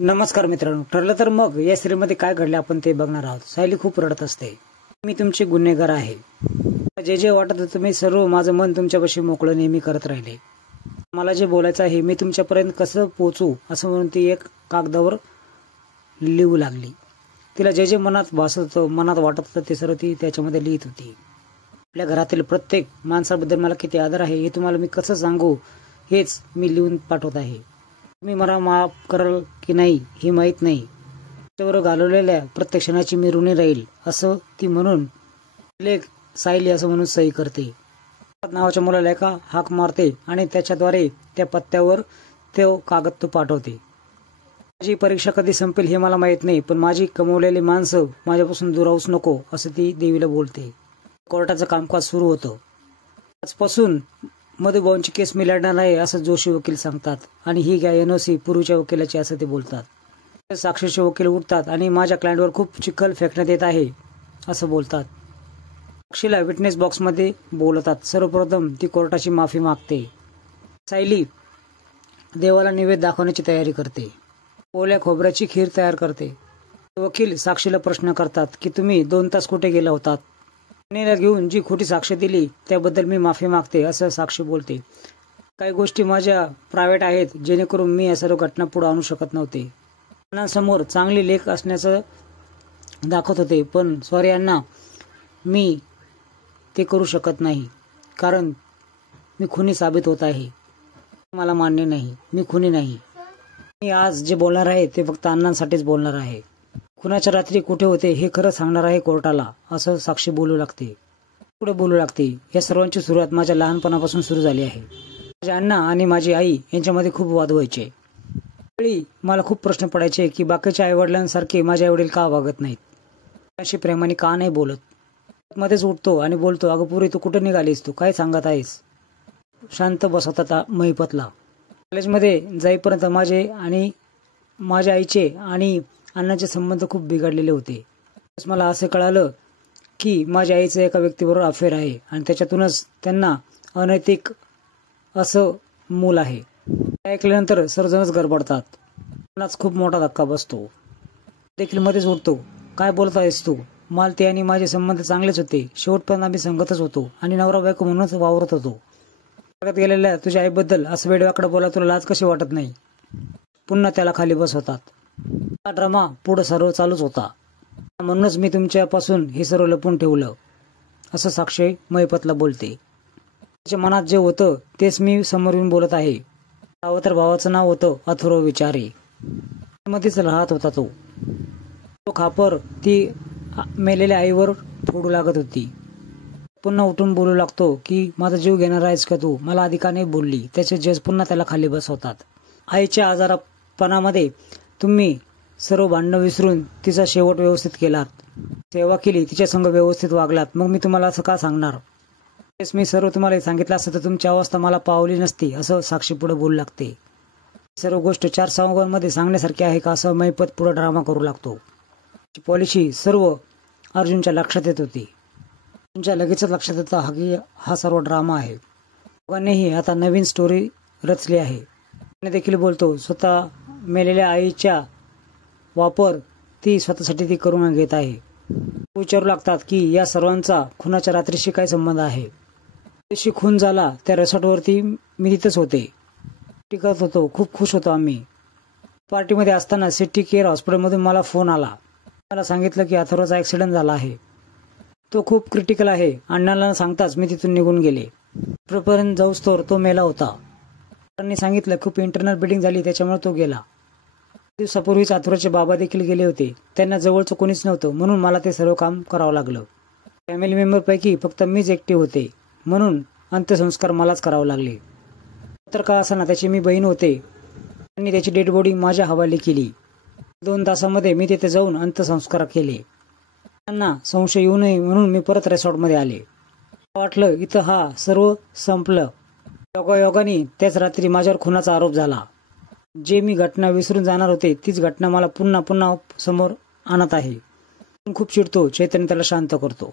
नमस्कार मित्रांनो, ठरलं तर मग या सिरीजमध्ये काय घडले आपण ते बघणार आहोत। सायली खूप रडत असते। मी तुमची गुन्हेगार आहे। जे जे वाटत होतं मी सर्व माझं मन तुमच्यापाशी मोकळं नेहमी करत राहिले। मला जे बोलायचं आहे मी तुमच्यापर्यंत कसं पोहोचू असं म्हणून ती एक कागदावर लिहू लागली। तिला जे जे मनात भासत होतं, मनात वाटत होतं ते सर्व ती त्याच्यामध्ये लिहित होती। आपल्या घरातील प्रत्येक माणसाबद्दल मला किती आदर आहे हे तुम्हाला मी कसं सांगू, हेच मी लिहून पाठवत आहे। तुम्ही मला माफ कराल की नाही हे माहीत नाही। त्यावर घालवलेल्या प्रत्येक क्षणाची मी ऋणी राहील असं ती म्हणून लेख सायली असं म्हणून सही करते। नावाच्या मुलाला एका हाक मारते आणि त्याच्याद्वारे त्या पत्त्यावर तो कागद तो पाठवते। माझी परीक्षा कधी संपेल हे मला माहीत नाही, पण माझी कमवलेली माणसं माझ्यापासून दूर राहूच नको असं ती देवीला बोलते। कोर्टाचं कामकाज सुरू होतं। आजपासून मधुभाऊंची केस मी लढणार आहे असं जोशी वकील सांगतात आणि ही घ्या एनओसी पूर्वीच्या वकिलाची असं ते बोलतात। साक्षीचे वकील उठतात आणि माझ्या क्लायंटवर खूप चिखल फेकण्यात येत आहे असं बोलतात। साक्षीला विटनेस बॉक्समध्ये बोलतात। सर्वप्रथम ती कोर्टाची माफी मागते। सायली देवाला नैवेद्य दाखवण्याची तयारी करते। ओल्या खोबऱ्याची खीर तयार करते। वकील साक्षीला प्रश्न करतात की तुम्ही 2 तास कुठे गेला होतात? ला घेऊन जी खोटी साक्ष दिली त्याबद्दल मी माफी मागते असं साक्षी बोलते। काही गोष्टी माझ्या प्रायव्हेट आहेत जेणेकरून मी या सर्व घटना पुढे आणू शकत नव्हते। अण्णांसमोर चांगली लेख असण्याचं दाखवत होते, पण सॉरी अण्णा, मी ते करू शकत नाही कारण मी खुनी साबित होत आहे। मला मान्य नाही, मी खुनी नाही। मी आज जे बोलणार आहे ते फक्त अण्णांसाठीच बोलणार आहे। खुनाच्या रात्री कुठे होते हे खरं सांगणार आहे कोर्टाला असं साक्षी बोलू लागते। पुढे बोलू लागते, या सर्वांची सुरुवात माझ्या लहानपणापासून सुरू झाली आहे। माझे अण्णा आणि माझी आई यांच्यामध्ये खूप वाद व्हायचे। त्यावेळी मला खूप प्रश्न पडायचे की बाकीच्या आईवडिलांसारखे माझे आईवडील का वागत नाहीत, अशी प्रेमाने का नाही बोलत। मध्येच उठतो आणि बोलतो, अगं पुरी तू कुठे निघालीस, तू काय सांगत आहेस? शांत बसवतात महिपतला। कॉलेजमध्ये जाईपर्यंत माझे आणि माझ्या आईचे आणि अण्णाचे संबंध खूप बिघडलेले होते। मला असं कळालं की माझ्या आईचं एका व्यक्तीबरोबर अफेअर आहे आणि त्याच्यातूनच त्यांना अनैतिक असं मूल आहे। ऐकल्यानंतर सर्वजणच गडबडतात। मलाच खूप मोठा धक्का बसतो। देखील मध्येच उठतो, काय बोलत आहेस तू? मालती आणि माझे संबंध चांगलेच होते। शेवटपर्यंत आम्ही संगतच होतो आणि नवरा बायको म्हणूनच वावरत होतो। जगात गेलेल्या तुझ्या आईबद्दल असं वेडवाकडं बोला, तुला लाज कशी वाटत नाही? पुन्हा त्याला खाली बसवतात। हा ड्रामा पुढे सर्व चालूच होता। म्हणूनच मी तुमच्यापासून हे सर्व लपून ठेवलं असं साक्षी महिपतला बोलते। त्याच्या मनात जे होतं तेच मी समोर येऊन बोलत आहे। तर भावाचं नाव होतं अथर्व विचारे। मध्येच राहत होता तो खापर ती मेलेल्या आईवर फोडू लागत होती। पुन्हा उठून बोलू लागतो की माझा जीव घेणार आहेस का तू? मला आधी का नाही बोलली? त्याचे जज पुन्हा त्याला खाली बसवतात। आईच्या आजारपणामध्ये तुम्ही सर्व भांडणं विसरून तिचा शेवट व्यवस्थित केलात, सेवा केली, तिच्या संग व्यवस्थित वागलात, मग मी तुम्हाला असं का सांगणार? तेच मी सर्व तुम्हाला सांगितलं असतं तर तुमची अवस्था मला पावली नसती असं साक्षी पुढे बोलू लागते। सर्व गोष्ट 4 सांगांमध्ये सांगण्यासारखी आहे का असं महिपत पुढे ड्रामा करू लागतो। पॉलिसी सर्व अर्जुनच्या लक्षात येत होती। तुमच्या लगेचच लक्षात येतं की हा सर्व ड्रामा आहे। दोघांनीही आता नवीन स्टोरी रचली आहे। देखील बोलतो, स्वतः मेलेल्या आईच्या वापर ती स्वतःसाठी ती करून घेत आहे। विचारू लागतात की या सर्वांचा खुनाच्या रात्रीशी काय संबंध आहे? दिवशी खून झाला त्या रिसॉर्टवरती मी तिथेच होते, टिकत होतो, खूप खुश होतो आम्ही। पार्टीमध्ये असताना सिटी केअर हॉस्पिटलमधून मला फोन आला। मला सांगितलं की अथर्वचा ॲक्सिडेंट झाला आहे, तो खूप क्रिटिकल आहे। अण्णाला सांगताच मी तिथून निघून गेले। पर्यंत जाऊस्तोवर तो मेला होता। त्यांनी सांगितलं खूप इंटरनल ब्लिडिंग झाली त्याच्यामुळे तो गेला। दिवसापूर्वीच अथर्वचे बाबा देखील गेले होते। त्यांना जवळचं कोणीच नव्हतं म्हणून मला ते सर्व काम करावं लागलं। फॅमिली मेंबरपैकी फक्त मीच एकटी होते म्हणून अंत्यसंस्कार मलाच करावं लागले। तर का असताना त्याची मी बहीण होते। त्यांनी त्याची डेड बॉडी माझ्या हवाली केली। 2 तासामध्ये मी तिथे जाऊन अंत्यसंस्कार केले। त्यांना संशय येऊ नये म्हणून मी परत रिसॉर्टमध्ये आले। वाटलं इथं हा सर्व संपलं। योगायोगाने त्याच रात्री माझ्यावर खुनाचा आरोप झाला। जे मी घटना विसरून जाणार होते तीच घटना मला पुन्हा पुन्हा समोर आणत आहे। खूप चिडतो। चैतन्य त्याला शांत करतो।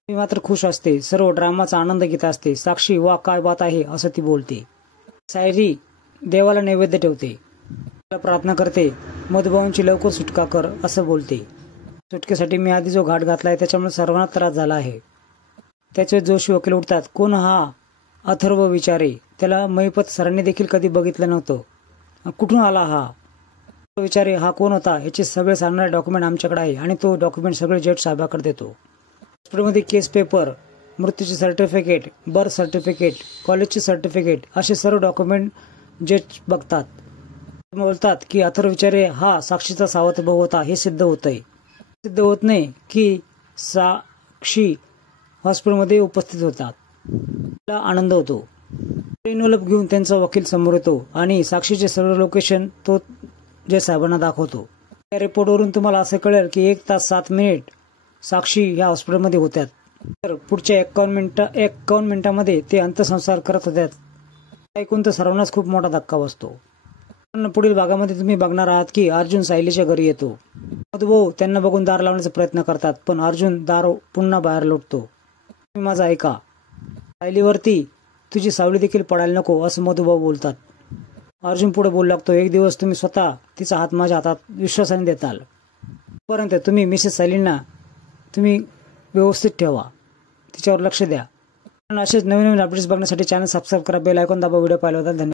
मी मात्र खुश असते, सर्व ड्रामाचा आनंद घेत असते। साक्षी, वा काय बात आहे असं ती बोलते। सायली देवाला नैवेद्य ठेवते। प्रार्थना करते, मधुभाऊंची लवकर सुटका कर असं बोलते. सुटकेसाठी मी आधी जो घाट घातलाय त्याच्यामुळे सर्वांना त्रास झाला आहे. त्याचे जोशी वकील उठतात. कोण हा अथर्व विचारे? त्याला महिपत सरांनी देखील कधी बघितलं नव्हतं. कुठून आला हा विचारे? हा कोण होता? याचे सगळे सांगणारे डॉक्युमेंट आमच्याकडे आहे आणि तो डॉक्युमेंट सगळे जज साहेबाकडे देतो. हॉस्पिटलमध्ये केस पेपर, मृत्यूचे सर्टिफिकेट, बर्थ सर्टिफिकेट, कॉलेजचे सर्टिफिकेट असे सर्व डॉक्युमेंट जज बघतात. बोलतात की अथर्व विचारे हा साक्षीचा सावत्र भाऊ होता. हे सिद्ध होतंय. सिद्ध होत नाही की साक्षी हॉस्पिटलमध्ये उपस्थित होतात. त्याला आनंद होतो. एनवलप घेऊन त्यांचा वकील समोर येतो आणि साक्षीचे सर्व लोकेशन तो जज साहेबांना दाखवतो. या रिपोर्टवरून तुम्हाला असं कळेल की 1 तास 7 मिनिट साक्षी या हॉस्पिटलमध्ये होत्या. तर पुढच्या 51 मिनिटांमध्ये ते अंत्यसंस्कार करत होत्यात. ऐकून तर सर्वांनाच खूप मोठा धक्का बसतो. पुढील भागामध्ये तुम्ही बघणार आहात की अर्जुन सायलीच्या घरी येतो. मधुभाऊ त्यांना बघून दार लावण्याचा प्रयत्न करतात, पण अर्जुन दार पुन्हा बाहेर लोटतो. तुम्ही माझा ऐका. सायलीवरती तुझी सावली देखील पडायला नको असं मधुभाऊ बोलतात. अर्जुन पुढे बोलू लागतो, एक दिवस तुम्ही स्वतः तिचा हात माझ्या हातात विश्वासाने देताल. परंतु तुम्ही मिसेस सायलींना तुम्ही व्यवस्थित ठेवा, तिच्यावर लक्ष द्या. असेच नवीन अपडेट्स बघण्यासाठी चॅनल सबस्क्राईब करा, बेल आयकॉन दाबा. व्हिडिओ पाहिला होता धन्यवाद.